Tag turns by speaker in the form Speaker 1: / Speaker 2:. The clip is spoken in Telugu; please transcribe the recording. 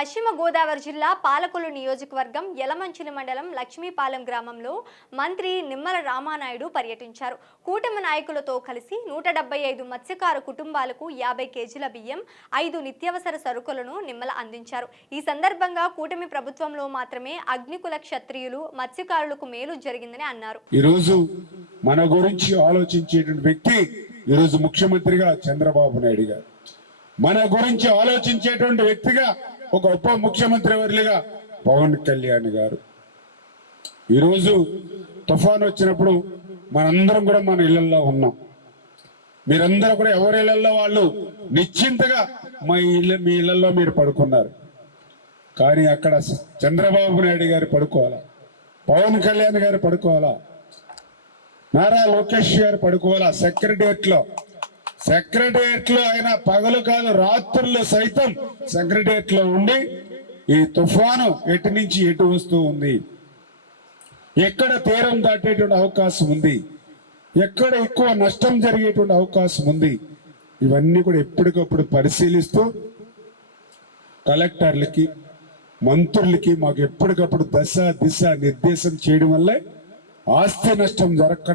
Speaker 1: పశ్చిమ గోదావరి జిల్లా పాలకొల్లు నియోజకవర్గం యలమంచిలి మండలం లక్ష్మీపాలెం గ్రామంలో మంత్రి నిమ్మల రామానాయుడు పర్యటించారు. కూటమి నాయకులతో కలిసి నూట డెబ్బై ఐదు మత్స్యకార కుటుంబాలకు యాభై కేజీల బియ్యం ఐదు నిత్యావసర సరుకులను నిమ్మల అందించారు. ఈ సందర్భంగా కూటమి ప్రభుత్వంలో మాత్రమే అగ్నికుల క్షత్రియులు మత్స్యకారులకు మేలు జరిగిందని అన్నారు.
Speaker 2: ఈరోజు మన గురించి ఆలోచించేటువంటి వ్యక్తి ఈరోజు ముఖ్యమంత్రిగా చంద్రబాబు నాయుడు గారు. మన గురించి ఆలోచించేటువంటి వ్యక్తిగా ఒక ఉప ముఖ్యమంత్రి వర్యులుగా పవన్ కళ్యాణ్ గారు. ఈరోజు తుఫాన్ వచ్చినప్పుడు మనందరం కూడా మన ఇళ్ళలో ఉన్నాం. మీరందరూ కూడా ఎవరి ఇళ్ళలో వాళ్ళు? నిశ్చింతగా మా ఇళ్ళ మీ ఇళ్ళలో మీరు పడుకున్నారు. కానీ అక్కడ చంద్రబాబు నాయుడు గారు పడుకోవాలా? పవన్ కళ్యాణ్ గారు పడుకోవాలా? నారా లోకేష్ గారు పడుకోవాలా సెక్రటరియట్లో? సెక్రటరియట్లో ఆయన పగలు కాదు రాత్రులు సైతం సెక్రటరియట్లో ఉండి ఈ తుఫాను ఎటు నుంచి ఎటు వస్తూ ఉంది? ఎక్కడ తీరం దాటేటువంటి అవకాశం ఉంది? ఎక్కడ ఎక్కువ నష్టం జరిగేటువంటి అవకాశం ఉంది? ఇవన్నీ కూడా ఎప్పటికప్పుడు పరిశీలిస్తూ కలెక్టర్లకి మంత్రులకి మాకు ఎప్పటికప్పుడు దశ దిశ నిర్దేశం చేయడం వల్లే ఆస్తి నష్టం జరగకుండా